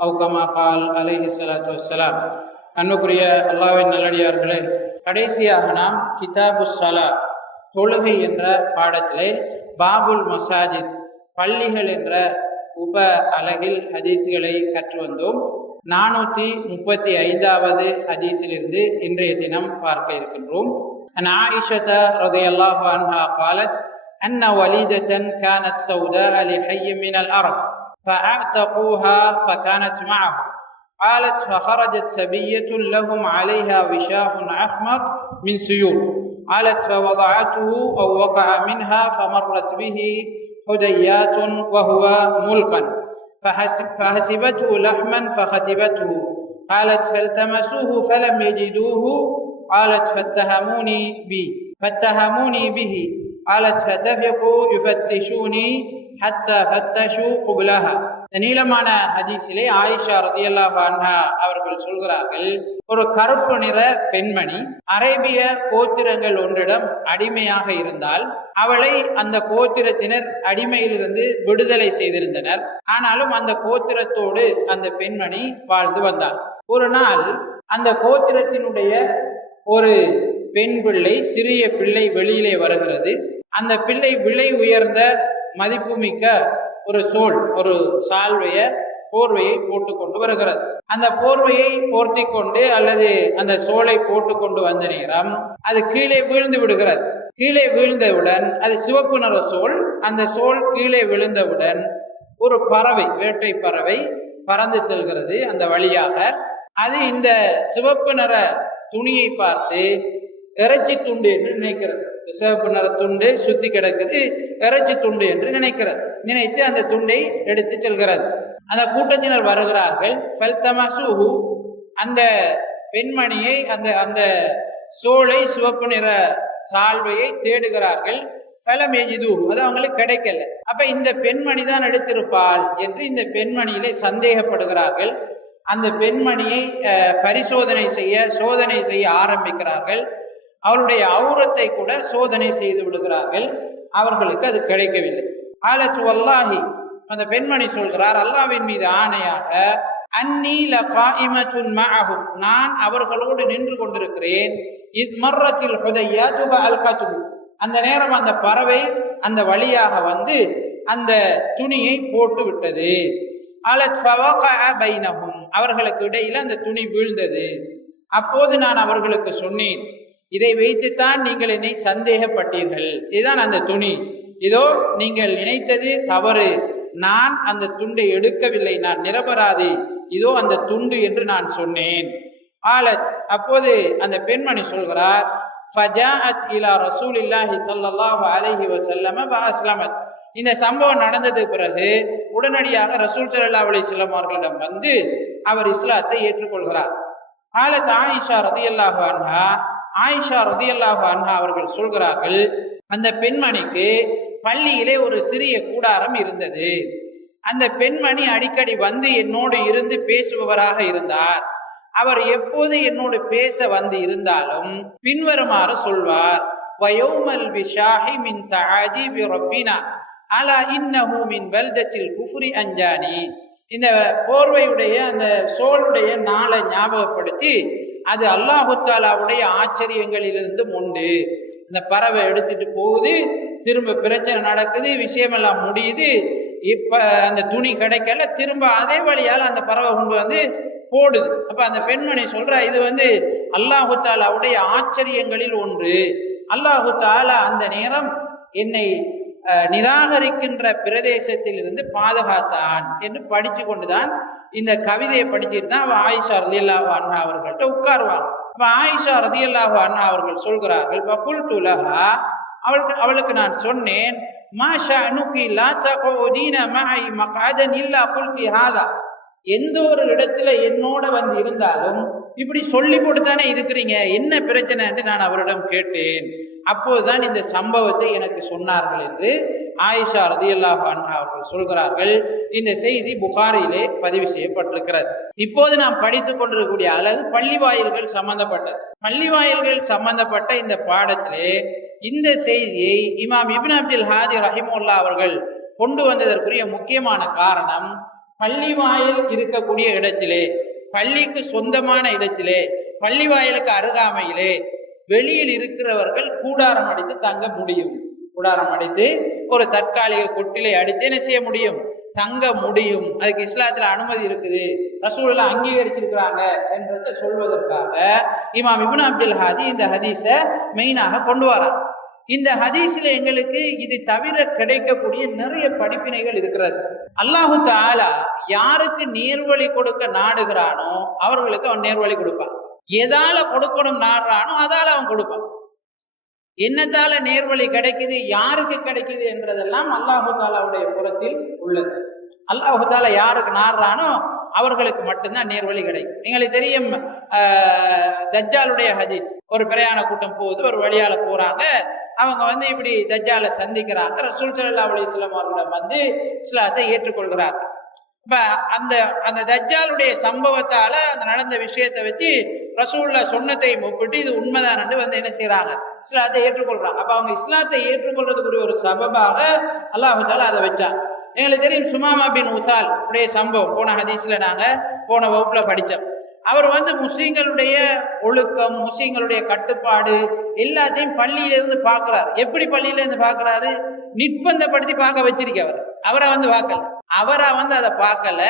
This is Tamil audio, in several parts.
أو كما قال عليه الصلاة والسلام அன்புக்குரிய அல்லாவின் நல்லடியார்களே கடைசியாக நாம் கிதாபு சலா தொழுகை என்ற பாடத்திலே பாபுல் மசாஜித் பள்ளிகள் என்ற உப அலகில் ஹதீஸ்களை கற்று வந்தோம் நானூற்றி முப்பத்தி ஐந்தாவது ஹதீஸிலிருந்து இன்றைய தினம் பார்க்க இருக்கின்றோம் عن عائشة رضي الله عنها قالت أن وليدة كانت سوداء لحي من الأرض فأعتقوها فكانت معه. قالت فخرجت سبية لهم عليها وشاح أحمر من سيول قالت فوضعته أو وقع منها فمرت به حديات وهو ملقا فحسب فحسبته لحما فختبته. قالت فالتمسوه فلم يجدوه. قالت فاتهموني بي فاتهموني به. قالت فتفقوا يفتشوني ஹத்த ஹத்தஷு குபுலஹா. இந்த நீளமான ஹதீஸிலே ஆயிஷா ரதியல்லா பான்ஹா அவர்கள் சொல்கிறார்கள் ஒரு கருப்பு நிற பெண்மணி அரேபிய கோத்திரங்கள் ஒன்றிடம் அடிமையாக இருந்தால் அவளை அந்த கோத்திரத்தினர் அடிமையிலிருந்து விடுதலை செய்திருந்தனர். ஆனாலும் அந்த கோத்திரத்தோடு அந்த பெண்மணி வாழ்ந்து வந்தார் ஒரு நாள் அந்த கோத்திரத்தினுடைய ஒரு பெண் பிள்ளை சிறிய பிள்ளை வெளியிலே வருகிறது. அந்த பிள்ளை விலை உயர்ந்த மதிப்புமிக்க ஒரு சோல் ஒரு சால்வைய போர்வையை போட்டு கொண்டு வருகிறது. அந்த போர்வையை போர்த்தி கொண்டு அல்லது அந்த சோலை போட்டு கொண்டு வந்த நேரம் அது கீழே வீழ்ந்து விடுகிறது. கீழே வீழ்ந்தவுடன் அது சிவப்பு நிற சோல் அந்த சோல் கீழே விழுந்தவுடன் ஒரு பறவை வேட்டை பறவை பறந்து செல்கிறது அந்த வழியாக. அது இந்த சிவப்பு நிற துணியை பார்த்து இறைச்சி துண்டு என்று நினைக்கிறது. சிவப்பு நிற துண்டு சுத்தி கிடக்குது இறைச்சி துண்டு என்று நினைக்கிறது நினைத்து அந்த துண்டை எடுத்து செல்கிறது அந்த கூட்டத்தினர் வருகிறார்கள். ஃபல்தமசுஹு அந்த பெண்மணியை அந்த அந்த சோலை சிவப்பு நிற சால்வையை தேடுகிறார்கள். பலம் எஜிது அது அவங்களுக்கு கிடைக்கல. அப்ப இந்த பெண்மணி தான் எடுத்திருப்பாள் என்று இந்த பெண்மணியிலே சந்தேகப்படுகிறார்கள். அந்த பெண்மணியை பரிசோதனை செய்ய சோதனை செய்ய ஆரம்பிக்கிறார்கள். அவருடைய அவுரத்தை கூட சோதனை செய்து விடுகிறார்கள். அவர்களுக்கு அது கிடைக்கவில்லை. ஆலத்து வல்லாஹி அந்த பெண்மணி சொல்கிறார் அல்லாவின் மீது ஆணையாக அந்நீல காயிமச்சுன் மஅஹும். நான் அவர்களோடு நின்று கொண்டிருக்கிறேன். இத் மர்ரத்தில் ஹுதையா துப அல்கத்து அந்த நேரம் அந்த பறவை அந்த வழியாக வந்து அந்த துணியை போட்டு விட்டது. அலத் அவர்களுக்கு இடையில அந்த துணி வீழ்ந்தது. அப்போது நான் அவர்களுக்கு சொன்னேன் இதை வைத்துத்தான் நீங்கள் என்னை சந்தேகப்பட்டீர்கள். இதுதான் அந்த துணி. இதோ நீங்கள் நினைத்தது தவறு. நான் அந்த துண்டை எடுக்கவில்லை. நான் நிரபராதி. இதோ அந்த துண்டு என்று நான் சொன்னேன். ஆலத் அப்போது அந்த பெண்மணி சொல்கிறார் ஃபஜாஅத் இலா ரசூலில்லாஹி ஸல்லல்லாஹு அலைஹி வஸல்லம் வஅஸ்லமத் இந்த சம்பவம் நடந்தது பிறகு உடனடியாக ரசூல் சல்லா அலி வஸல்லம் அவர்களிடம் வந்து அவர் இஸ்லாத்தை ஏற்றுக்கொள்கிறார். ஆலத் ஆயிஷா ரதியல்லாஹு அன்ஹா ஆயிஷா ருதியல்லாஹு அன்ஹா அவர்கள் சொல்கிறார்கள் அந்த பெண்மணிக்கு பள்ளியிலே ஒரு சிறிய கூடாரம் இருந்தது. அந்த பெண்மணி அடிக்கடி வந்து என்னோடு இருந்து பேசுபவராக இருந்தார். அவர் எப்போது என்னோடு பேச வந்து இருந்தாலும் பின்வருமாறு சொல்வார் வயோமல் விஷாஹி மின் தாஜி ரப்பினா அலா இன்னஹு மின் பல்தத்தில் குஃப்ரி அஞ்சானி. இந்த போர்வையுடைய அந்த சோளுடைய நாளை ஞாபகப்படுத்தி அது அல்லாஹுத்தாலாவுடைய ஆச்சரியங்களிலிருந்து உண்டு. இந்த பறவை எடுத்துட்டு போகுது திரும்ப பிரச்சனை நடக்குது விஷயமெல்லாம் முடியுது. இப்ப அந்த துணி கிடைக்கல திரும்ப அதே வழியால் அந்த பறவை கொண்டு வந்து போடுது. அப்ப அந்த பெண்மணி சொல்றா இது வந்து அல்லாஹு தாலாவுடைய ஆச்சரியங்களில் ஒன்று. அல்லாஹு தாலா அந்த நேரம் என்னை நிராகரிக்கின்ற பிரதேசத்தில் இருந்து பாதுகாத்தான் என்று படித்து கொண்டுதான் இந்த கவிதையை படிச்சுட்டு தான் அவ ஆயிஷா ரதியல்லாஹு அண்ணா அவர்கள்ட்ட உட்காருவாங்க இப்போ ஆயிஷா ரதியல்லாஹு அண்ணா அவர்கள் சொல்கிறார்கள் பகுல் துலஹா அவளுக்கு அவளுக்கு நான் சொன்னேன் மாஷா அனுக்கி லா தகோதீன மாய் மகாதன் இல்லா குல்கி ஹாதா. எந்த ஒரு இடத்துல என்னோட வந்து இருந்தாலும் இப்படி சொல்லி கொடுத்தானே இருக்கிறீங்க என்ன பிரச்சனை என்று நான் அவரிடம் கேட்டேன். அப்போதுதான் இந்த சம்பவத்தை எனக்கு சொன்னார்கள் என்று ஆயிஷா ரதியல்லாஹு அன்ஹா அவர்கள் சொல்கிறார்கள் இந்த செய்தி புகாரிலே பதிவு செய்யப்பட்டிருக்கிறது. இப்போது நாம் படித்துக் கொண்டிருக்கக்கூடிய அழகு பள்ளி வாயில்கள் சம்பந்தப்பட்டது. பள்ளி வாயில்கள் சம்பந்தப்பட்ட இந்த பாடத்திலே இந்த செய்தியை இமாம் இபின் அப்துல் ஹாதி ரஹிமுல்லா அவர்கள் கொண்டு வந்ததற்குரிய முக்கியமான காரணம் பள்ளி வாயில் இருக்கக்கூடிய இடத்திலே பள்ளிக்கு சொந்தமான இடத்திலே பள்ளி வாயிலுக்கு அருகாமையிலே வெளியில் இருக்கிறவர்கள் கூடாரம் அடித்து தங்க முடியும். கூடாரம் அடித்து ஒரு தற்காலிக கொட்டிலை அடித்து என்ன செய்ய முடியும்? தங்க முடியும். அதுக்கு இஸ்லாத்துல அனுமதி இருக்குது. ரசூலெல்லாம் அங்கீகரிச்சிருக்கிறாங்க என்றதை சொல்வதற்காக இமாம் இப்னு அப்துல் ஹாதி இந்த ஹதீஸை மெயினாக கொண்டு வரான். இந்த ஹதீஸ்ல எங்களுக்கு இது தவிர கிடைக்கக்கூடிய நிறைய படிப்பினைகள் இருக்கிறது. அல்லாஹு தாலா யாருக்கு நேர்வழி கொடுக்க நாடுகிறானோ அவர்களுக்கு அவன் நேர்வழி கொடுப்பான். எதால கொடுக்கணும் நாடுறானோ அதால அவன் கொடுப்பான். என்னத்தால நேர்வழி கிடைக்குது யாருக்கு கிடைக்குது என்றதெல்லாம் அல்லாஹு தாலாவுடைய புறத்தில் உள்ளது. அல்லாஹு தாலா யாருக்கு நாடுறானோ அவர்களுக்கு மட்டும்தான் நேர்வழி கிடைக்கும். எங்களுக்கு தெரியும் தஜ்ஜாலுடைய ஹதீஸ் ஒரு பிரயாண கூட்டம் போகுது ஒரு வழியால போறாங்க. அவங்க வந்து இப்படி தஜ்ஜால சந்திக்கிறாங்க. ரசூல் சல்லா அலிஸ்லாம் அவர்களிடம் வந்து இஸ்லாத்தை ஏற்றுக்கொள்கிறார்கள். இப்ப அந்த அந்த தஜ்ஜாலுடைய சம்பவத்தால அந்த நடந்த விஷயத்தை வச்சு ரசூல்ல சொன்னத்தையும் ஒப்பிட்டு இது உண்மைதான் வந்து என்ன செய்யறாங்க இஸ்லாத்தை ஏற்றுக்கொள்றாங்க. அப்ப அவங்க இஸ்லாத்தை ஏற்றுக்கொள்றதுக்குரிய ஒரு சபபாக அல்லாஹால அதை வச்சான். எங்களுக்கு தெரியும் சுமாமா பின் உசால் உடைய சம்பவம். போன ஹதீஸ்ல நாங்க போன வகுப்புல படித்தோம் அவர் வந்து முஸ்லீம்களுடைய ஒழுக்கம் முஸ்லீம்களுடைய கட்டுப்பாடு எல்லாத்தையும் பள்ளியிலிருந்து பார்க்கறாரு பார்க்கிறார் எப்படி பள்ளியில இருந்து பார்க்கறாரு நிர்பந்தப்படுத்தி பார்க்க வச்சிருக்க அவர். அவரை வந்து பார்க்கல. அவரை வந்து அதை பார்க்கல.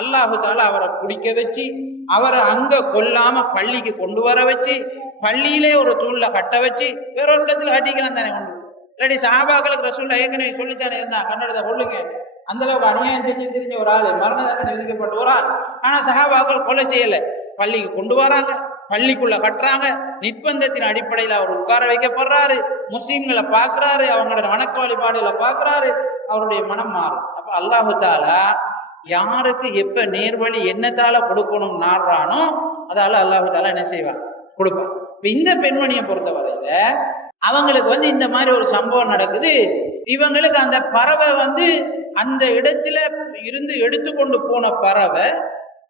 அல்லாஹு தாலா அவரை குடிக்க வச்சு அவரை அங்க கொல்லாம பள்ளிக்கு கொண்டு வர வச்சு பள்ளியிலே ஒரு தூண்ல கட்ட வச்சு வேற ஒரு இடத்துல கட்டிக்கலாம் தானே கொண்டு இல்லாட்டி சஹாபாக்களுக்கு ரசூல்லா ஏற்கனவே சொல்லித்தானே இருந்தான் கன்னடத்தை கொள்ளுங்க அந்த அளவுக்கு அநியாயம் செஞ்சு தெரிஞ்ச ஒரு ஆள் மரண தண்டனை விதிக்கப்பட்ட ஒரு ஆள். ஆனா சஹாபாக்கள் கொலை செய்யல. பள்ளிக்கு கொண்டு வராங்க பள்ளிக்குள்ள கட்டுறாங்க. நிர்பந்தத்தின் அடிப்படையில் அவர் உட்கார வைக்கப்படுறாரு. முஸ்லீம்களை பார்க்குறாரு அவங்களோட வணக்க வழிபாடுகளை பார்க்கறாரு. அவருடைய மனம் மாறும். அல்லாஹு தாலா யாருக்கு எப்ப நேர்வழி என்னத்தால கொடுக்கணும் நாடுறானோ அதால அல்லாஹு தாலா என்ன செய்வான்? கொடுப்பான். இப்ப இந்த பெண்மணியை பொறுத்தவரையில அவங்களுக்கு வந்து இந்த மாதிரி ஒரு சம்பவம் நடக்குது. இவங்களுக்கு அந்த பறவை வந்து அந்த இடத்துல இருந்து எடுத்துக்கொண்டு போன பறவை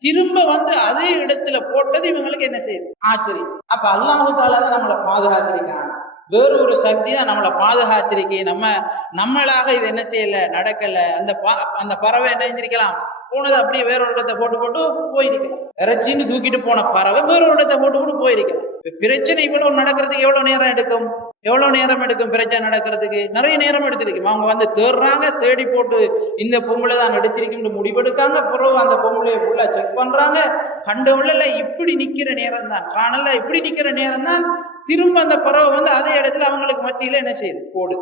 திரும்ப வந்து அதே இடத்துல போட்டது இவங்களுக்கு என்ன செய்யுது? ஆச்சரியம். அப்ப அல்லாஹு தாலா தான் நம்மளை பாதுகாத்திருக்கான். வேறு ஒரு சக்தி தான் நம்மளை பாதுகாத்திருக்கு. நம்ம நம்மளாக இது என்ன செய்யல நடக்கல. அந்த பா- அந்த பறவை என்ன செஞ்சிருக்கலாம்? போனது அப்படியே வேற ஒரு இடத்தை போட்டு போட்டு போயிருக்கலாம் இறைச்சின்னு தூக்கிட்டு போன பறவை வேற ஒரு இடத்தை போட்டு போட்டு போயிருக்கலாம் பிரச்சனை இவ்வளவு நடக்கிறதுக்கு எவ்வளவு நேரம் எடுக்கும்? எவ்வளவு நேரம் எடுக்கும் பிரச்சனை நடக்கிறதுக்கு? நிறைய நேரம் எடுத்திருக்கும் அவங்க வந்து தேடுறாங்க தேடி போட்டு இந்த பொம்பளை தான் எடுத்திருக்கும்னு முடிவெடுக்காங்க. பிறகு அந்த பொம்பளையை ஃபுல்லா செக் பண்றாங்க. கண்டுவிடல இப்படி நிக்கிற நேரம் தான் காணல. இப்படி நிக்கிற நேரம் தான் திரும்ப அந்த பறவை வந்து அதே இடத்துல அவங்களுக்கு மத்தியில என்ன செய்யுது? போடு.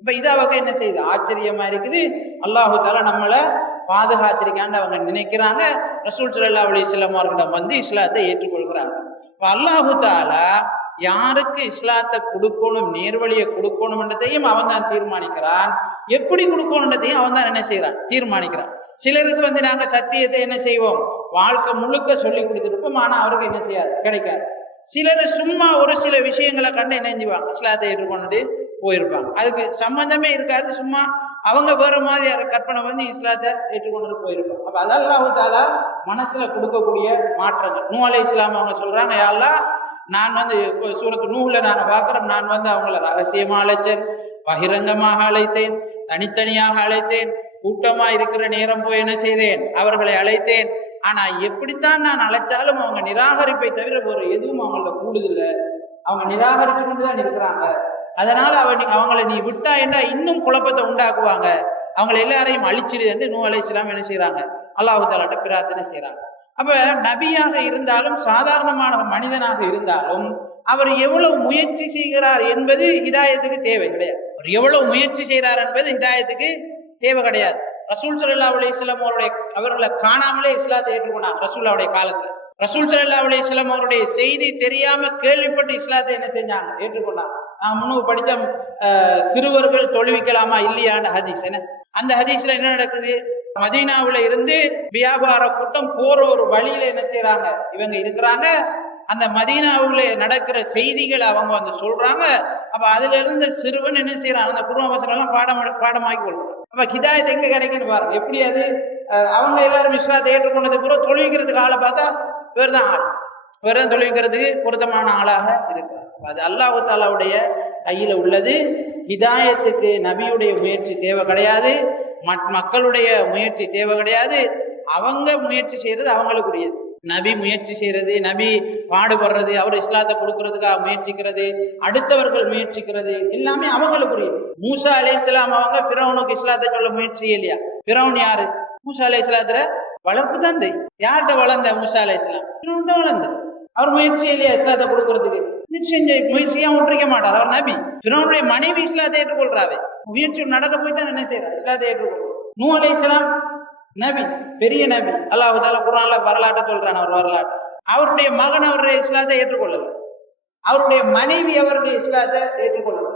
இப்ப இது அவங்க என்ன செய்யுது? ஆச்சரியமா இருக்குது. அல்லாஹு தால நம்மளை பாதுகாத்திருக்கான்னு அவங்க நினைக்கிறாங்க. ரசூல் சல்லா அலி அவர்களிடம் வந்து இஸ்லாத்தை ஏற்றுக்கொள்கிறாங்க. இப்ப அல்லாஹு தாலா யாருக்கு இஸ்லாத்தை கொடுக்கணும் நேர்வழியை கொடுக்கணும்ன்றதையும் அவன் தான் தீர்மானிக்கிறான். எப்படி கொடுக்கணுன்றதையும் அவன் தான் என்ன செய்யறான் தீர்மானிக்கிறான். சிலருக்கு வந்து நாங்க சத்தியத்தை என்ன செய்வோம்? வாழ்க்கை முழுக்க சொல்லி கொடுத்துருப்போம். ஆனா அவருக்கு என்ன செய்யாது? கிடைக்காது. சிலர் சும்மா ஒரு சில விஷயங்களை கண்டு என்ன செஞ்சுவாங்க இஸ்லாத்தை ஏற்றுக்கொண்டு போயிருப்பாங்க. அதுக்கு சம்பந்தமே இருக்காது. சும்மா அவங்க வேற மாதிரி கற்பனை பண்ணி இஸ்லாத்தை ஏற்றுக்கொண்டு போயிருப்பாங்க. அப்போ அதெல்லாம் தாலா மனசுல கொடுக்கக்கூடிய மாற்றங்கள். நூ அலை இஸ்லாம் அவங்க சொல்றாங்க யாரெல்லாம் நான் வந்து சூரத்து நூஹ்ல நான் பார்க்குறேன் நான் வந்து அவங்கள ரகசியமாக அழைச்சேன் பகிரங்கமாக அழைத்தேன். தனித்தனியாக அழைத்தேன். கூட்டமாக இருக்கிற நேரம் போய் என்ன செய்தேன்? அவர்களை அழைத்தேன். ஆனா எப்படித்தான் நான் அழைச்சாலும் அவங்க நிராகரிப்பை தவிர ஒரு எதுவும் அவங்கள கூடுதில்லை. அவங்க நிராகரிச்சு கொண்டுதான் இருக்கிறாங்க. அதனால அவ நீ அவங்கள நீ விட்டா என்றா இன்னும் குழப்பத்தை உண்டாக்குவாங்க. அவங்களை எல்லாரையும் அழிச்சிடு என்று நூ அலை என்ன செய்யறாங்க அல்லாஹு தாலாட்ட பிரார்த்தனை செய்யறாங்க அப்ப நபியாக இருந்தாலும் சாதாரணமான மனிதனாக இருந்தாலும் அவர் எவ்வளவு முயற்சி செய்கிறார் என்பது இதாயத்துக்கு தேவை கிடையாது. அவர் எவ்வளவு முயற்சி செய்கிறார் என்பது இதாயத்துக்கு தேவை கிடையாது. ரசூல் சல்லா அலிஸ்லாம் அவருடைய அவர்களை காணாமலே இஸ்லாத்தை ஏற்றுக்கொண்டாங்க ரசூல்லாவுடைய காலத்துல. ரசூல் சல்லா அலிஸ்லாம் அவருடைய செய்தி தெரியாம கேள்விப்பட்டு இஸ்லாத்தை என்ன செஞ்சாங்க? ஏற்றுக்கொண்டாங்க. நான் முன்னு படித்த சிறுவர்கள் தொழுவிக்கலாமா இல்லையான்னு ஹதீஸ் என்ன? அந்த ஹதீஸ்ல என்ன நடக்குது? மதீனாவுல இருந்து வியாபார கூட்டம் போற ஒரு வழியில என்ன செய்யறாங்க இவங்க இருக்கிறாங்க. அந்த மதீனாவுல நடக்கிற செய்திகளை அவங்க வந்து சொல்றாங்க. அப்ப அதுல இருந்த சிறுவன் என்ன செய்யறான் அந்த குடும்ப வசனம் எல்லாம் பாடம் பாடமாக்கி கொள்றான். அப்ப ஹிதாயத் எங்க கிடைக்குன்னு பாருங்க. எப்படி அது? அவங்க எல்லாரும் இஸ்லாத்தை ஏற்றுக்கொண்டது பூரா தொழுவிக்கிறதுக்கு ஆளை பார்த்தா வேறு தான் ஆள். வேறு தான் தொழுவிக்கிறதுக்கு பொருத்தமான ஆளாக இருக்கிறார் அது அல்லாஹு தாலாவுடைய கையில உள்ளது. ஹிதாயத்துக்கு நபியுடைய முயற்சி தேவை கிடையாது. மட்- மக்களுடைய முயற்சி தேவை கிடையாது. அவங்க முயற்சி செய்யறது அவங்களுக்குரியது. நபி முயற்சி செய்யறது நபி பாடுபடுறது அவர் இஸ்லாத்தை கொடுக்கறதுக்காக முயற்சிக்கிறது அடுத்தவர்கள் முயற்சிக்கிறது எல்லாமே அவங்களுக்குரியது மூசா அலை இஸ்லாம் அவங்க பிறவனுக்கு இஸ்லாத்தை சொல்ல முயற்சி இல்லையா? பிறவன் யாரு? மூசா அலை இஸ்லாத்துல வளர்ப்பு தந்தை. யார்கிட்ட வளர்ந்த மூசா அலி இஸ்லாம் பிறவன்கிட்ட வளர்ந்த அவர் முயற்சி இல்லையா இஸ்லாத்தை கொடுக்கறதுக்கு? செஞ்ச முயற்சியா ஒன்றிக்க மாட்டார். அவர் நபி. பிறவனுடைய மனைவி இஸ்லாத்தை ஏற்றுக்கொள்றாவே. முயற்சி நடக்க போய் தான் என்ன செய்யறார் இஸ்லாத்தை ஏற்றுக்கொள்றார். நூ அலை இஸ்லாம் நபி பெரிய நபி அல்லாஹால குரான்ல வரலாற்றை சொல்றான் அவர் வரலாற்று அவருடைய மகன் அவருடைய இஸ்லாத்தை ஏற்றுக்கொள்ளல. அவருடைய மனைவி அவருடைய இஸ்லாத்தை ஏற்றுக்கொள்ளல.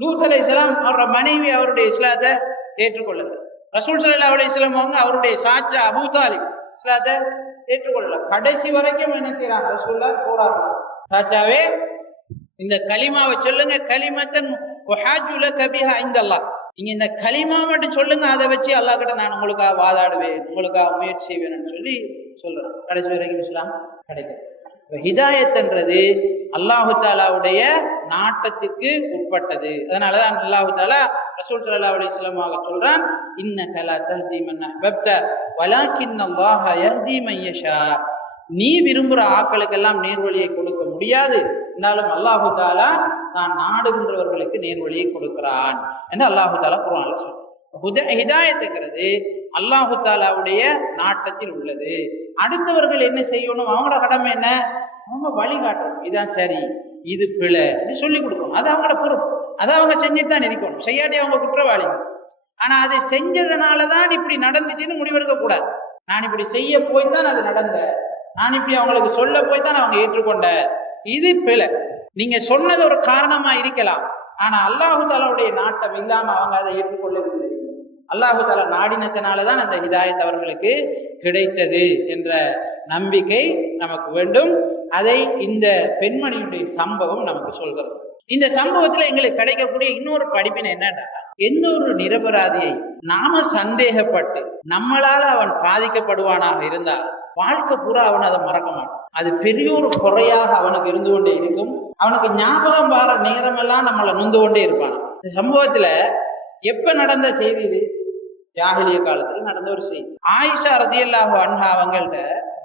லூத் அலை இஸ்லாம் அவரோட மனைவி அவருடைய இஸ்லாத்தை ஏற்றுக்கொள்ளல. ரசூல் சல்லா அலி இஸ்லாம் அவங்க அவருடைய சாச்சா அபூதாலி தாலிப் இஸ்லாத்தை ஏற்றுக்கொள்ளல. கடைசி வரைக்கும் என்ன செய்யறாங்க ரசூல்லா போராடுறாங்க. சாச்சாவே இந்த கலிமாவை சொல்லுங்க. கலிமத்தன் கபிஹா இந்தல்லா நீங்க இந்த களிமா மட்டும் சொல்லுங்க அதை வச்சு அல்லாஹ் கிட்ட நான் உங்களுக்காக வாதாடுவேன் உங்களுக்காக முயற்சி செய்வேன்னு சொல்லி சொல்றேன் கடைசி வரைக்கும் இஸ்லாம் கிடைக்கும். இப்ப ஹிதாயத்ன்றது அல்லாஹு தாலாவுடைய நாட்டத்திற்கு உட்பட்டது. அதனாலதான் அல்லாஹு தாலா ரசூல் சல்லா அலி வஸல்லமாக சொல்றான் இன்ன கலா தஹ்தி மன் அஹ்பப்த வலாக்கின் அல்லாஹ யஹ்தி மன் நீ விரும்புகிற ஆக்களுக்கெல்லாம் நேர்வழியை கொடுக்க முடியாது. இருந்தாலும் அல்லாஹு தாலா நான் நாடுகின்றவர்களுக்கு நேர்வழியை கொடுக்கிறான். என்று அல்லாஹு தாலா குரான் சொல்றான். ஹிதாயத்துங்கிறது அல்லாஹு தாலாவுடைய நாட்டத்தில் உள்ளது. அடுத்தவர்கள் என்ன செய்யணும்? அவங்களோட கடமை என்ன? அவங்க வழிகாட்டணும் இதான் சரி இது பிழை சொல்லி கொடுக்கணும். அது அவங்களோட பொறுப்பு. அதை அவங்க செஞ்சுட்டு தான் இருக்கணும். செய்யாட்டி அவங்க குற்றவாளிகள். ஆனா அதை செஞ்சதுனால தான் இப்படி நடந்துச்சுன்னு முடிவெடுக்க கூடாது. நான் இப்படி செய்ய போய் தான் அது நடந்த. நான் இப்படி அவங்களுக்கு சொல்ல போய் தான் அவங்க ஏற்றுக்கொண்ட. இது பிழை. நீங்க சொன்னது ஒரு காரணமா இருக்கலாம். ஆனா அல்லாஹு தாலாவுடைய நாட்டம் இல்லாம அவங்க அதை ஏற்றுக்கொள்ளவில்லை. அல்லாஹு தாலா நாடினத்தினால தான் அந்த ஹிதாயத் அவர்களுக்கு கிடைத்தது என்ற நம்பிக்கை நமக்கு வேண்டும். அதை இந்த பெண்மணியுடைய சம்பவம் நமக்கு சொல்கிறது. இந்த சம்பவத்துல எங்களுக்கு கிடைக்கக்கூடிய இன்னொரு படிப்பினை என்னன்னா எந்த ஒரு நிரபராதியை நாம சந்தேகப்பட்டு நம்மளால அவன் பாதிக்கப்படுவானாக இருந்தால் வாழ்க்கை பூரா அவன் அதை மறக்க மாட்டான். அது பெரிய ஒரு குறையாக அவனுக்கு இருந்து கொண்டே இருக்கும். அவனுக்கு ஞாபகம் வர நேரமெல்லாம் நம்மளை நுந்து கொண்டே இருப்பான். இந்த சம்பவத்துல எப்ப நடந்த செய்தி இது? ஜாகிலிய காலத்துல நடந்த ஒரு செய்தி. ஆயிஷா ரஜியல்லாஹு அன்ஹா அவங்கள்ட்ட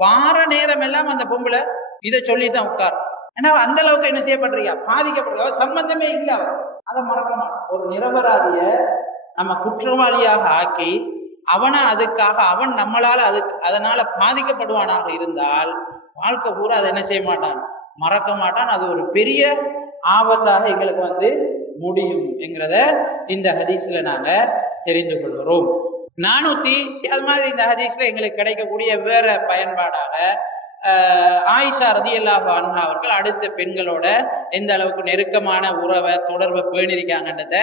வார நேரம் எல்லாம் அந்த பொம்பளை இதை சொல்லி தான் உட்கார். ஏன்னா அந்த அளவுக்கு என்ன செய்யப்படுறியா பாதிக்கப்படுறா சம்பந்தமே இல்லை அதை மறக்க மாட்டான். ஒரு நிரபராதிய நம்ம குற்றவாளியாக ஆக்கி அவனை அதுக்காக அவன் நம்மளால அது அதனால பாதிக்கப்படுவானாக இருந்தால் வாழ்க்கை பூரா அதை என்ன செய்ய மாட்டான்? மறக்க மாட்டான். அது ஒரு பெரிய ஆபத்தாக எங்களுக்கு வந்து முடியும் என்கிறத இந்த ஹதீஸ்ல நாங்க தெரிந்து கொள்கிறோம். நானூத்தி அது மாதிரி இந்த ஹதீஸ்ல எங்களுக்கு கிடைக்கக்கூடிய வேற பயன்பாடாக ஆயிஷா ஆயிஷா ரதியல்லாஹு அன்ஹா அவர்கள் அடுத்த பெண்களோட எந்த அளவுக்கு நெருக்கமான உறவை தொடர்பை பேணிருக்காங்கன்றத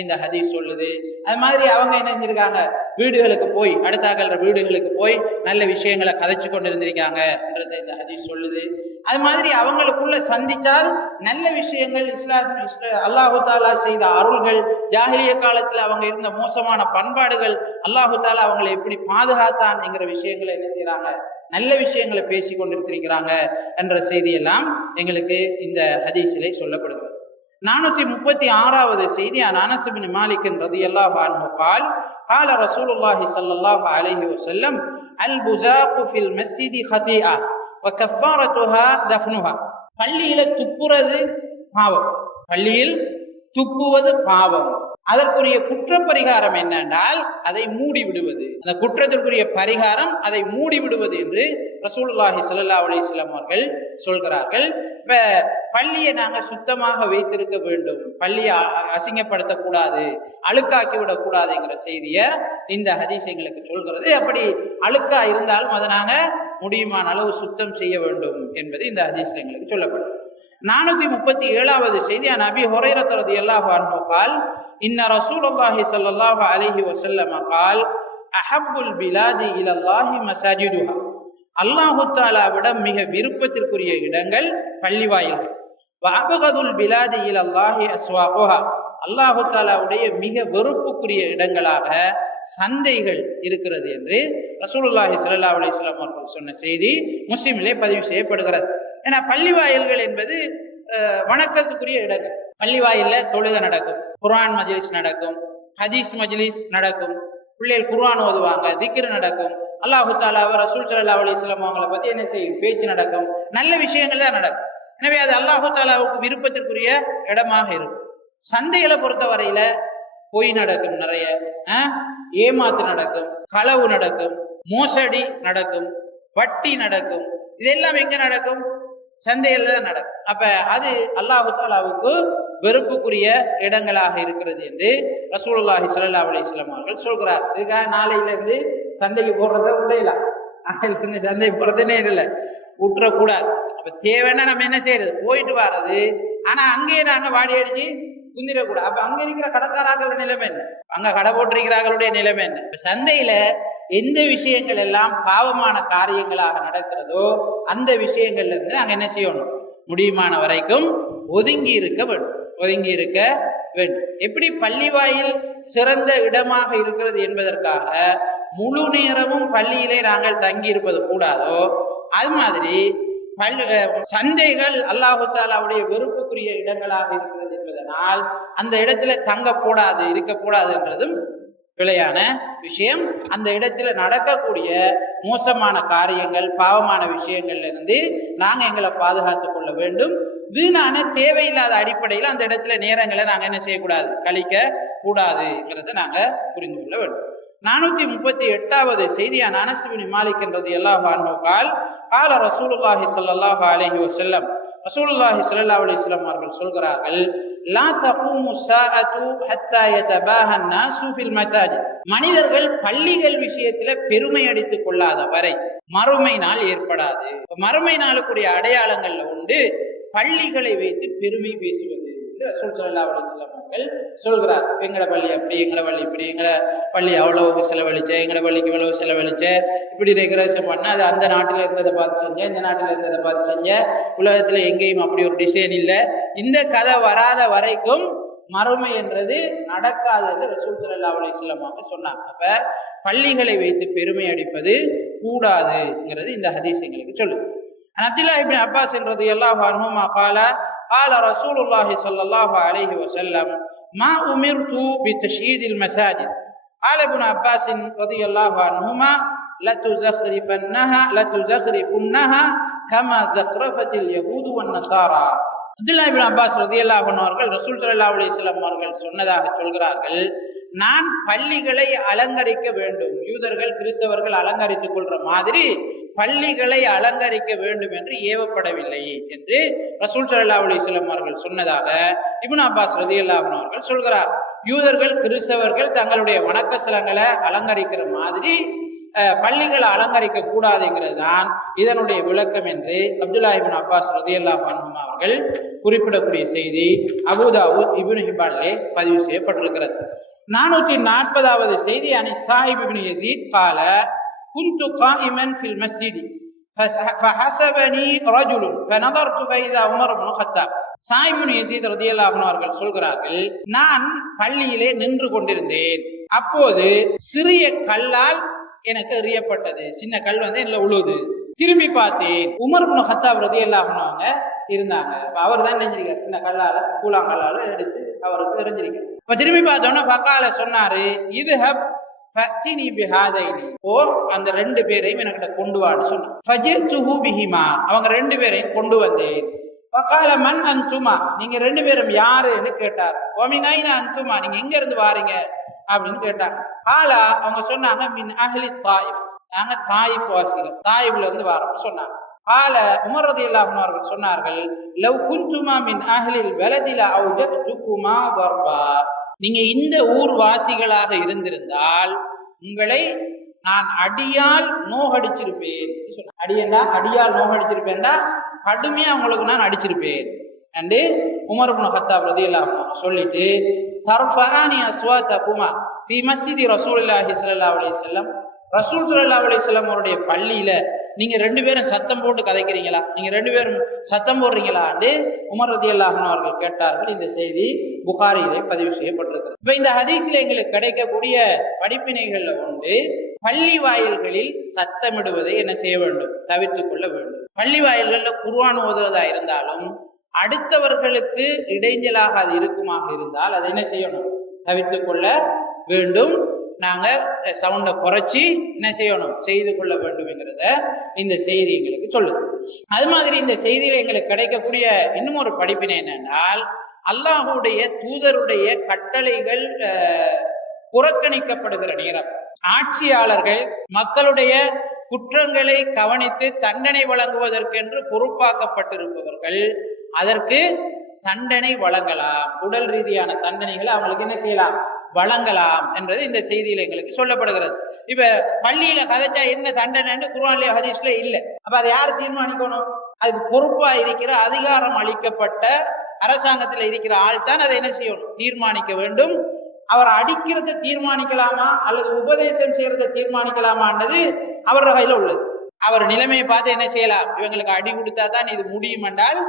இந்த ஹதீஸ் சொல்லுது. அது மாதிரி அவங்க என்ன செஞ்சிருக்காங்க? வீடுகளுக்கு போய் அடுத்தாக்கள்ற வீடுகளுக்கு போய் நல்ல விஷயங்களை கதைச்சு கொண்டு இருந்திருக்காங்கன்றத இந்த ஹதீஸ் சொல்லுது. அது மாதிரி அவங்களுக்குள்ள சந்திச்சால் நல்ல விஷயங்கள் இஸ்லாம் அல்லாஹு தாலா செய்த அருள்கள் ஜாகிலிய காலத்தில் அவங்க இருந்த மோசமான பண்பாடுகள் அல்லாஹு தாலா அவங்களை எப்படி பாதுகாத்தான் என்கிற விஷயங்களை என்ன செய்யறாங்க நல்ல விஷயங்களை பேசி கொண்டிருக்கிறாங்க என்ற செய்தியெல்லாம் எங்களுக்கு இந்த ஹதீஸிலே சொல்லப்படுகிறது நானூத்தி முப்பத்தி ஆறாவது செய்தி அனசுபின் மாலிக்கின் ரதி அல்லாஹ் பால் قال رسول الله صلى الله عليه وسلم البزاق في المسجد خطيئة وكفارتها دفنها பள்ளியில துப்புறது பாவம் பள்ளியில் துப்புவது பாவம் அதற்குரிய குற்ற பரிகாரம் என்னென்றால் அதை மூடி விடுவது அந்த குற்றத்திற்குரிய பரிகாரம் அதை மூடி விடுவது என்று ரசூலுல்லாஹி சல்லா அலிஸ்லாம் அவர்கள் சொல்கிறார்கள். இப்ப பள்ளியை நாங்கள் சுத்தமாக வைத்திருக்க வேண்டும். பள்ளியை அசிங்கப்படுத்தக்கூடாது அழுக்காக்கி விடக்கூடாதுங்கிற செய்தியை இந்த ஹதீஸ் எங்களுக்கு சொல்கிறது. அப்படி அழுக்கா இருந்தாலும் அதை நாங்கள் முடியுமான அளவு சுத்தம் செய்ய வேண்டும் என்பது இந்த ஹதீஸ்ல எங்களுக்கு சொல்லப்படும். நானூற்றி முப்பத்தி ஏழாவது செய்தி. நபி அபி ஹொரைரத்தரது எல்லாஹு அன்பு கால் இன்ன ரசூல் அல்லாஹி சல்லாஹ் அலஹி வசல்லம கால் அஹபுல் பிலாதி இலல்லாஹி மசாஜிடுஹா அல்லாஹு தாலாவிடம் மிக விருப்பத்திற்குரிய இடங்கள் பள்ளிவாயில்கள். வாபகதுல் பிலாதி இலல்லாஹி அஸ்வாகுஹா. அல்லாஹு தாலாவுடைய மிக வெறுப்புக்குரிய இடங்களாக சந்தைகள் இருக்கிறது என்று ரசூலுல்லாஹி சல்லா அலிஸ்லாம் அவர்கள் சொன்ன செய்தி முஸ்லீமிலே பதிவு செய்யப்படுகிறது. ஏன்னா பள்ளிவாயில்கள் என்பது வணக்கத்துக்குரிய இடங்கள். பள்ளிவாயில்ல தொழுகை நடக்கும் குரான் மஜ்லிஸ் நடக்கும் ஹதீஸ் மஜ்லிஸ் நடக்கும் பிள்ளைகள் குர்ஆன் ஓதுவாங்க திக்ரு நடக்கும். அல்லாஹு தாலாவை ரசூல் சல்லா அலி இஸ்லாம் அவங்களை பற்றி என்ன செய்யும்? பேச்சு நடக்கும். நல்ல விஷயங்கள் தான் நடக்கும். எனவே அது அல்லாஹு தாலாவுக்கு விருப்பத்திற்குரிய இடமாக இருக்கும். சந்தைகளை பொறுத்த வரையில பொய் நடக்கும் நிறைய. ஏமாத்து நடக்கும் களவு நடக்கும் மோசடி நடக்கும் வட்டி நடக்கும். இதெல்லாம் எங்க நடக்கும்? சந்தையில் தான் நடக்கும். அப்ப அது அல்லாஹு தாலாவுக்கு வெறுப்புக்குரிய இடங்களாக இருக்கிறது என்று ரசூலுல்லாஹி ஸல்லல்லாஹு அலிஸ்லாம் அவர்கள் சொல்கிறார். இதுக்காக நாளையில இருந்து சந்தைக்கு போடுறத விடையலாம் நாளையில சந்தை சந்தைக்கு போறதுனே இல்லை. விட்டுறக்கூடாது. அப்ப தேவைன்னா நம்ம என்ன செய்யறது? போயிட்டு வர்றது. ஆனா அங்கேயே நாங்க வாடி அடிச்சு குந்திரக்கூடாது. அப்ப அங்க இருக்கிற கடைக்காராக்கள் நிலைமை என்ன? அங்க கடை போட்டிருக்கிறார்களுடைய நிலைமை என்ன? இப்ப சந்தையில எந்த விஷயங்கள் எல்லாம் பாவமான காரியங்களாக நடக்கிறதோ அந்த விஷயங்கள்ல இருந்து நாங்க என்ன செய்யணும்? முடியுமான வரைக்கும் ஒதுங்கி இருக்க வேண்டும். ஒதுங்கி இருக்க வேண்டும். எப்படி பள்ளிவாயில் சிறந்த இடமாக இருக்கிறது என்பதற்காக முழு நேரமும் பள்ளியிலே நாங்கள் தங்கி இருப்பது கூடாதோ? அது மாதிரி பள்ளி சந்தைகள் அல்லாஹு தாலாவுடைய வெறுப்புக்குரிய இடங்களாக இருக்கிறது என்பதனால் அந்த இடத்துல தங்க கூடாது பிழையான விஷயம். அந்த இடத்துல நடக்கக்கூடிய மோசமான காரியங்கள் பாவமான விஷயங்கள்ல இருந்து நாங்க எங்களை பாதுகாத்து கொள்ள வேண்டும். வீணான தேவையில்லாத அடிப்படையில் அந்த இடத்துல நேரங்களை நாங்க என்ன செய்யக்கூடாது? கழிக்க கூடாதுங்கிறத நாங்க புரிந்து கொள்ள வேண்டும். நானூத்தி முப்பத்தி எட்டாவது செய்தியான அனசுபின் மாலிக் என்றது எல்லாஹ் ஆல கால ரசூலுல்லாஹி ஸல்லல்லாஹு அலஹி வசல்லம் ரசூலுல்லாஹி ஸல்லல்லாஹு அலைஹி வஸல்லம் அவர்கள் சொல்கிறார்கள் லா தகூமு சாஅத்து ஹத்தா யதபாஹ நாசு ஃபில் மசாஜித். மனிதர்கள் பள்ளிகள் விஷயத்துல பெருமை அடித்துக் கொள்ளாத வரை மறுமை நாள் ஏற்படாது. மறுமை நாளுக்குரிய அடையாளங்கள்ல உண்டு பள்ளிகளை வைத்து பெருமை பேசுவது என்று ரசூல் சல்லா அலிஸ்லாம் அவர்கள் சொல்கிறார். எங்கட பள்ளி அப்படி எங்கட பள்ளி இப்படி எங்கட பள்ளி அவ்வளவு செலவழிச்ச எங்கட பள்ளிக்கு இவ்வளவு செலவழிச்ச இப்படி டெக்கரேஷன் பண்ண அது அந்த நாட்டில் இருந்ததை பார்த்து செஞ்ச இந்த நாட்டில் இருந்ததை பார்த்து செஞ்ச உலகத்துல எங்கேயும் அப்படி ஒரு டிசைன் இல்லை இந்த கதை வராத வரைக்கும் மறுமை என்றது நடக்காது என்று ரசூல் ஸல்லல்லாஹு அலைஹி வஸல்லம் அவங்க சொன்னாங்க அப்ப பள்ளிகளை வைத்து பெருமை அடிப்பது கூடாதுங்கிறது இந்த ஹதீஸ் எங்களுக்கு சொல்லுது عن عبد الله بن عباس رضي الله عنهما قال قال رسول الله صلى الله عليه وسلم ما أمرت بتشييد المساجد قال ابن عباس رضي الله عنهما لتزخرفنها لتزخرفنها كما زخرفت اليهود والنصارى அப்துல்லா இபின் அப்பாஸ் ரதியல்லாஹு அன்ஹு அவர்கள் ரசூல் ஸல்லல்லாஹு அலைஹி வஸல்லம் அவர்கள் சொன்னதாக சொல்கிறார்கள் நான் பள்ளிகளை அலங்கரிக்க வேண்டும் யூதர்கள் கிறிஸ்தவர்கள் அலங்கரித்துக் கொள்ற மாதிரி பள்ளிகளை அலங்கரிக்க வேண்டும் என்று ஏவப்படவில்லை என்று ரசூல் ஸல்லல்லாஹு அலைஹி வஸல்லம் அவர்கள் சொன்னதாக இப்னு அப்பாஸ் ரதியல்லாஹு அன்ஹு அவர்கள் சொல்கிறார் யூதர்கள் கிறிஸ்தவர்கள் தங்களுடைய வணக்க ஸ்தலங்களை அலங்கரிக்கிற மாதிரி அஹ், பள்ளிகளை அலங்கரிக்க கூடாதுங்கிறது தான் இதனுடைய விளக்கம் என்று அப்துல்லா இபின் அப்பாஸ் ரதியல்லாஹு அன்ஹு அவர்கள் குறிப்பிடக்கூடிய செய்தி அபுதாவுத் இப்னு ஹிபானிலே பதிவு செய்யப்பட்டிருக்கிறது நானூற்றி நாற்பதாவது செய்தி அனி சாஹிப் இப்னு யசீத் கால குந்து காயிமன் ஃபில் மஸ்ஜிதி فس- فحسبني رجل فنظرت فإذا عمر بن الخطاب சாய்முன் யசீத் ரதியல்லாஹு அன்ஹு அவர்கள் சொல்கிறார்கள் நான் பள்ளியிலே நின்று கொண்டிருந்தேன் அப்போது சிறிய கல்லால் எனக்கு எறியப்பட்டது. சின்ன கல் வந்து என்ன உழுவுது. திரும்பி பார்த்தேன். உமர் குண ஹத்தாப் ரதியல்லாஹு எல்லாம் அவங்க இருந்தாங்க. அவர் தான் நெஞ்சிருக்கார் சின்ன கல்லால கூழாங்கல்லால எடுத்து அவருக்கு எரிஞ்சிருக்காரு இப்ப திரும்பி பார்த்தோன்னா பக்கால சொன்னாரு இது ஹப் ஃபத்தினி பிஹாதைனி. ஓ அந்த ரெண்டு பேரையும் எனக்கிட்ட கொண்டு வான்னு சொன்னான் ஃபஜித்துஹு பிஹிமா. அவங்க ரெண்டு பேரையும் கொண்டு வந்தேன். மண் மன் அன்துமா? நீங்க ரெண்டு பேரும் யாருன்னு கேட்டார். ஒமினைன அன்துமா? நீங்க எங்க இருந்து வாரீங்க? அப்படின்னு கேட்டாங்க. ஆலா அவங்க சொன்னாங்க மின் அஹ்லி தாயிப். நாங்க தாயிப் வாசிகள் தாயிப்ல இருந்து வரோம் சொன்னாங்க. ஆல உமர் இல்லாமல் அவர்கள் சொன்னார்கள் லவ் குஞ்சுமா மின் அஹ்லில் வலதில அவுஜத்துகுமா வர்பா. நீங்க இந்த ஊர் வாசிகளாக இருந்திருந்தால் உங்களை நான் அடியால் நோகடிச்சிருப்பேன் சொன்னார். அடியேண்டா அடியால் நோகடிச்சிருப்பேன்டா. கடுமையா உங்களுக்கு நான் அடிச்சிருப்பேன். அண்டு உமர் இப்னு ஹத்தாப் ரதியல்லாஹு அன்ஹு சொல்லிட்டு தர்ஃபானி அஸ்வாத்தகுமா ஃபி மஸ்ஜிதி ரசூலுல்லாஹி ஸல்லல்லாஹு அலி செல்லம் ரசூல் ஸல்லல்லாஹு அலி செல்லம் அவருடைய பள்ளியில நீங்க ரெண்டு பேரும் சத்தம் போட்டு கதைக்கிறீங்களா? நீங்க ரெண்டு பேரும் சத்தம் போடுறீங்களான்னு உமர் ரதி அல்லாஹன் அவர்கள் கேட்டார்கள். இந்த செய்தி புகாரியிலே பதிவு செய்யப்பட்டிருக்கிறது. இப்ப இந்த ஹதீஸில் எங்களுக்கு கிடைக்கக்கூடிய படிப்பினைகள்ல ஒன்று பள்ளி வாயில்களில் சத்தமிடுவதை என்ன செய்ய வேண்டும்? தவிர்த்து கொள்ள வேண்டும். பள்ளி வாயில்களில் குர்வான் ஓதுவதா இருந்தாலும் அடுத்தவர்களுக்கு இடைஞ்சலாக அது இருக்குமாக இருந்தால் அதை என்ன செய்யணும்? தவிர்த்துக் கொள்ள வேண்டும். நாங்கள் சவுண்டை குறைச்சி என்ன செய்யணும்? செய்து கொள்ள வேண்டும்ங்கிறத இந்த செய்தி எங்களுக்கு சொல்லுது. அது மாதிரி இந்த செய்தியில எங்களுக்கு கிடைக்கக்கூடிய இன்னும் ஒரு படிப்பினை என்னென்றால் அல்லாஹுடைய தூதருடைய கட்டளைகள் புறக்கணிக்கப்படுகிற நேரம். ஆட்சியாளர்கள் மக்களுடைய குற்றங்களை கவனித்து தண்டனை வழங்குவதற்கென்று பொறுப்பாக்கப்பட்டிருப்பவர்கள் அதற்கு தண்டனை வழங்கலாம். உடல் ரீதியான தண்டனைகளை அவங்களுக்கு என்ன செய்யலாம்? வழங்கலாம் என்றது இந்த செய்தியில எங்களுக்கு சொல்லப்படுகிறது. இப்ப பள்ளியில கதைச்சா என்ன தண்டனைன்னு குர்ஆன்லயோ ஹதீஸ்ல இல்ல. அப்ப அதை யார் தீர்மானிக்கணும்? அதுக்கு பொறுப்பா இருக்கிற அதிகாரம் அளிக்கப்பட்ட அரசாங்கத்துல இருக்கிற ஆள் தான் அதை என்ன செய்யணும்? தீர்மானிக்க வேண்டும். அவர் அடிக்கிறத தீர்மானிக்கலாமா? அல்லது உபதேசம் செய்யறத தீர்மானிக்கலாமான்றது அவரோட கையில உள்ளது. அவர் நிலைமையை பார்த்து என்ன செய்யலாம்? இவங்களுக்கு அடி கொடுத்தா தான் இது முடியும் என்றால்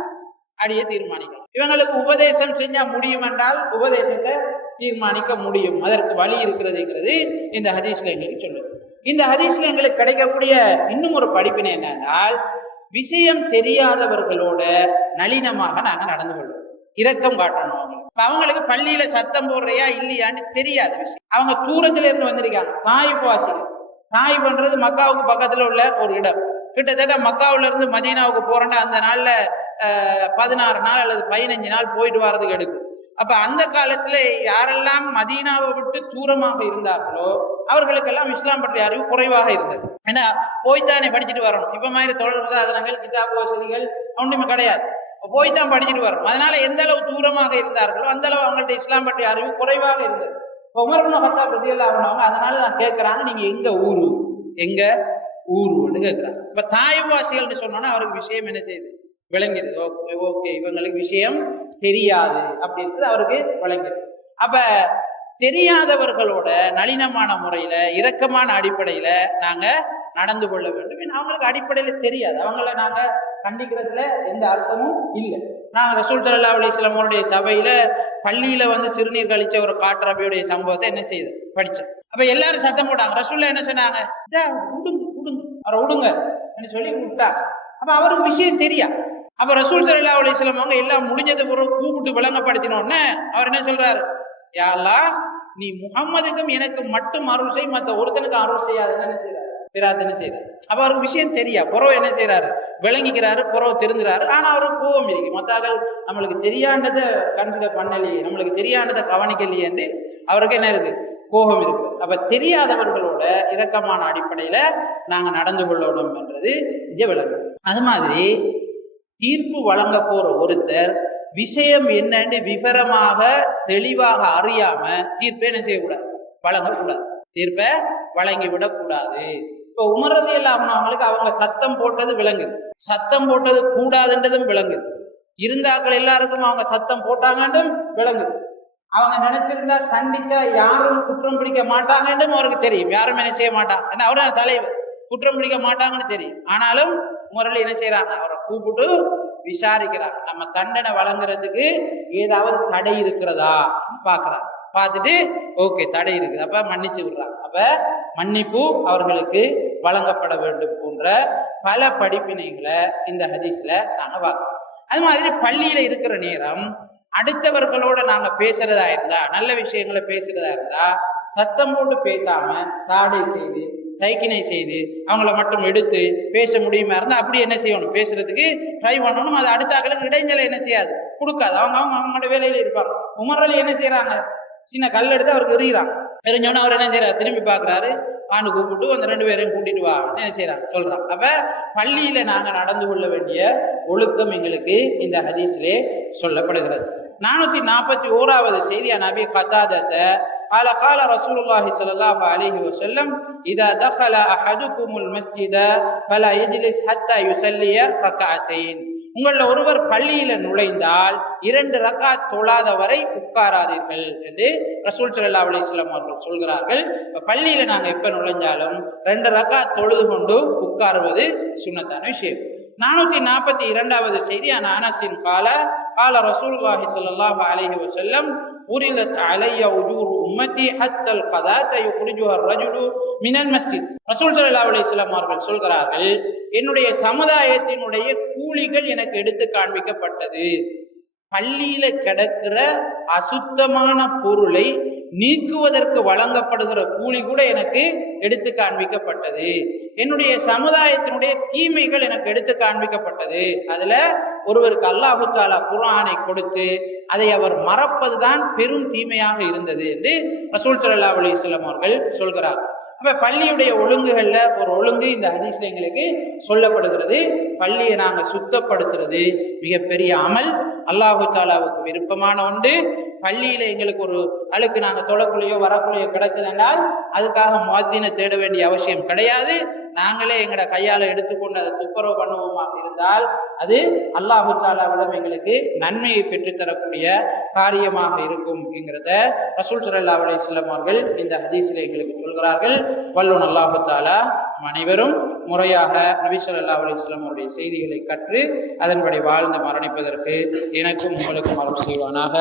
அடியை தீர்மானிக்கலாம். இவங்களுக்கு உபதேசம் செஞ்சா முடியும் என்றால் உபதேசத்தை தீர்மானிக்க முடியும். அதற்கு வழி இருக்கிறதுங்கிறது இந்த ஹதீஸ்ல எங்களுக்கு சொல்லுது. இந்த ஹதீஸ்ல எங்களுக்கு கிடைக்கக்கூடிய இன்னும் ஒரு படிப்பினை என்னன்னால் விஷயம் தெரியாதவர்களோட நளினமாக நாங்க நடந்து கொள்வோம். இரக்கம் காட்டணும் அவங்களுக்கு. அவங்களுக்கு பள்ளியில சத்தம் போடுறையா இல்லையான்னு தெரியாத விஷயம். அவங்க தூரத்துல இருந்து வந்திருக்காங்க. தாய் வாசிகள் தாய் பண்றது மக்காவுக்கு பக்கத்துல உள்ள ஒரு இடம். கிட்டத்தட்ட மக்காவுல இருந்து மதீனாவுக்கு போறேன்னா அந்த நாள்ல பதினாறு நாள் அல்லது பதினஞ்சு நாள் போயிட்டு வர்றதுக்கு எடுக்கும். அப்ப அந்த காலத்துல யாரெல்லாம் மதீனாவை விட்டு தூரமாக இருந்தார்களோ அவர்களுக்கெல்லாம் இஸ்லாம் பற்றிய அறிவு குறைவாக இருந்தது. ஏன்னா போய்த்தானே படிச்சுட்டு வரணும். இப்ப மாதிரி தொடர்பு சாதனங்கள் கிதாபு வசதிகள் ஒன்றுமே கிடையாது. போய் தான் படிச்சுட்டு வரணும். அதனால எந்த அளவு தூரமாக இருந்தார்களோ அந்த அளவு அவங்கள்ட்ட இஸ்லாம் பற்றிய அறிவு குறைவாக இருந்தது. இப்போ உமர்னு பார்த்தா பிரதியெல்லாம் ஆகணும் அதனால தான் கேட்கறாங்க நீங்க எங்க ஊரு? எங்க ஊருன்னு கேட்கறாங்க இப்ப தாய்வாசிகள்னு சொன்னோன்னா அவருக்கு விஷயம் என்ன செய்யுது விளங்குது ஓகே ஓகே இவங்களுக்கு விஷயம் தெரியாது அப்படின்றது அவருக்கு விளங்குது அப்ப தெரியாதவர்களோட நளினமான முறையில இரக்கமான அடிப்படையில நாங்க நடந்து கொள்ள வேண்டும். அவங்களுக்கு அடிப்படையில தெரியாது. அவங்கள நாங்க கண்டிக்கிறதுல எந்த அர்த்தமும் இல்லை. நான் ரசூல் சல்லா அலிஸ்லாமோடைய சபையில பள்ளியில வந்து சிறுநீர் கழிச்ச ஒரு காட்டுறபியுடைய சம்பவத்தை என்ன செய்யுது படிச்சேன். அப்ப எல்லாரும் சத்தம் போட்டாங்க. ரசூல்ல என்ன சொன்னாங்க? "இதா, விடுங்க விடுங்க அவரை விடுங்க சொல்லி விட்டாங்க. அப்ப அவருக்கு விஷயம் தெரியா அப்ப ரசூல் சல்லா அலிஸ்லாம் அவங்க எல்லாம் முடிஞ்சது பிறகு கூப்பிட்டு விளங்கப்படுத்தினோடனே அவர் என்ன சொல்றாரு? யாழ்லா நீ முகம்மதுக்கும் எனக்கு மட்டும் அருள் செய் மற்ற ஒருத்தனுக்கும் அருள் செய்யாதுன்னு என்ன செய்யறாரு பிரார்த்தனை செய்யறாரு அப்ப அவருக்கு விஷயம் தெரியா? புறவு என்ன செய்யறாரு விளங்கிக்கிறாரு புறவு தெரிஞ்சுறாரு ஆனா அவருக்கு கோபம் இருக்கு. மத்தாக்கள் நம்மளுக்கு தெரியாண்டதை கன்சிடர் பண்ணலையே நம்மளுக்கு தெரியாண்டதை கவனிக்கலையே என்று அவருக்கு என்ன இருக்கு? கோபம் இருக்கு. அப்ப தெரியாதவர்களோட இரக்கமான அடிப்படையில நாங்க நடந்து கொள்ளணும் என்றது இங்க விளக்கம். அது மாதிரி தீர்ப்பு வழங்க போற ஒருத்தர் விஷயம் என்னன்னு விவரமாக தெளிவாக அறியாம தீர்ப்பை என்ன செய்யக்கூடாது? வழங்கக்கூடாது. தீர்ப்பை வழங்கி விடக்கூடாது இப்போ உமரது இல்லாம அவங்களுக்கு அவங்க சத்தம் போட்டது விளங்குது. சத்தம் போட்டது கூடாதுன்றதும் விளங்குது. இருந்தாக்கள் எல்லாருக்கும் அவங்க சத்தம் போட்டாங்கன்றும் விளங்குது. அவங்க நினைச்சிருந்தா கண்டிச்சா யாரும் குற்றம் பிடிக்க மாட்டாங்கன்றும் அவருக்கு தெரியும். யாரும் என்ன செய்ய மாட்டாங்க ஏன்னா அவரு தலைவர். குற்றம் பிடிக்க மாட்டாங்கன்னு தெரியும். ஆனாலும் முரளி என்ன செய்யறாங்க அவர் கூப்பிட்டு விசாரிக்கிறார். நம்ம தண்டனை வழங்குறதுக்கு ஏதாவது தடை இருக்கிறதா பாக்குறார் பார்த்துட்டு ஓகே தடை இருக்குது. அப்ப மன்னிச்சு விடுறாங்க. அப்ப மன்னிப்பு அவர்களுக்கு வழங்கப்பட வேண்டும் போன்ற பல படிப்பினைகளை இந்த ஹதீஸ்ல நாங்க பார்க்கிறோம். அது மாதிரி பள்ளியில இருக்கிற நேரம் அடுத்தவர்களோட நாங்க பேசுறதா இருந்தா நல்ல விஷயங்களை பேசுறதா இருந்தா சத்தம் போட்டு பேசாம சாடை செய்து சைக்கினை செய்து அவங்கள மட்டும் எடுத்து பேச முடியுமா இருந்தால் அப்படி என்ன செய்யணும்? பேசுறதுக்கு ட்ரை பண்ணணும். அது அடுத்த ஆக்களுக்கு இடைஞ்சலை என்ன செய்யாது? கொடுக்காது. அவங்க அவங்க அவங்களோட வேலையில இருப்பாங்க. உமரலி என்ன செய்யறாங்க சின்ன கல் எடுத்து அவருக்கு எறிகிறான். எறிஞ்சோன்னு அவர் என்ன செய்யறாரு திரும்பி பார்க்குறாரு. ஆண்டு கூப்பிட்டு அந்த ரெண்டு பேரையும் கூட்டிட்டு வா என்ன செய்யறாங்க சொல்றான். அப்ப பள்ளியில நாங்க நடந்து கொள்ள வேண்டிய ஒழுக்கம் எங்களுக்கு இந்த ஹதீஸ்லே சொல்லப்படுகிறது. நானூத்தி நாற்பத்தி ஓராவது செய்தி நபி கத்தாதத்தை قال قال رسول الله صلى الله عليه وسلم إذا دخل أحدكم المسجد فلا يجلس حتى يصلي ركعتين உங்கள ஒருவர் பள்ளியில நுழைந்தால் இரண்டு ரக்காத் தொழாத வரை உட்காராதீர்கள் என்று ரசூல் சல்லா அலிஸ்லாம் அவர்கள் சொல்கிறார்கள் இப்ப பள்ளியில நாங்க எப்ப நுழைஞ்சாலும் ரெண்டு ரக்காத் தொழுது கொண்டு உட்காருவது சுண்ணத்தான விஷயம் நானூத்தி நாற்பத்தி இரண்டாவது செய்தி அன் அனசின் கால கால ரசூலுல்லாஹி ஸல்லல்லாஹு அலைஹி வஸல்லம் உரிலத் அலைய உஜூர் உம்மத்தி ஹத்தல் கதாத்தை யுக்ரிஜுஹ ரஜுடு மினல் மஸ்ஜித் ரசூல் சல்லா அலிஸ்லாம் அவர்கள் சொல்கிறார்கள் என்னுடைய சமுதாயத்தினுடைய கூலிகள் எனக்கு எடுத்து காண்பிக்கப்பட்டது. பள்ளியில கிடக்கிற அசுத்தமான பொருளை நீக்குவதற்கு வழங்கப்படுகிற கூலி கூட எனக்கு எடுத்து காண்பிக்கப்பட்டது. என்னுடைய சமுதாயத்தினுடைய தீமைகள் எனக்கு எடுத்து காண்பிக்கப்பட்டது. அதுல ஒருவருக்கு அல்லாஹு தாலா குரானை கொடுத்து அதை அவர் மறப்பதுதான் பெரும் தீமையாக இருந்தது என்று ரசூல் சல்லா அலிஸ்லாம் அவர்கள் சொல்கிறார். அப்ப பள்ளியுடைய ஒழுங்குகள்ல ஒரு ஒழுங்கு இந்த ஹதீஸ்ல எங்களுக்கு சொல்லப்படுகிறது. பள்ளியை நாங்கள் சுத்தப்படுத்துறது மிகப்பெரிய அமல். அல்லாஹு தாலாவுக்கு விருப்பமான ஒன்று. பள்ளியில எங்களுக்கு ஒரு அழுக்கு நாங்க தொழக்குள்ளையோ வரக்குள்ளையோ கிடக்குதுன்றால் அதுக்காக முத்தினை தேட வேண்டிய அவசியம் கிடையாது. நாங்களே எங்கட கையால எடுத்துக்கொண்டு அதை துப்புரவு பண்ணுவோமா இருந்தால் அது அல்லாஹு தாலாவிடம் எங்களுக்கு நன்மையை பெற்றுத்தரக்கூடிய காரியமாக இருக்கும் என்கிறத ரசூல் சல்லா அலிஸ்லாம் அவர்கள் இந்த ஹதீஸில் எங்களுக்கு சொல்கிறார்கள். வல்லுன் அல்லாஹு தாலா அனைவரும் முறையாக நபி சொல்லா அலி வஸல்லம் அவருடைய செய்திகளை கற்று அதன்படி வாழ்ந்து மரணிப்பதற்கு எனக்கும் உங்களுக்கும் அருள் செய்வானாக.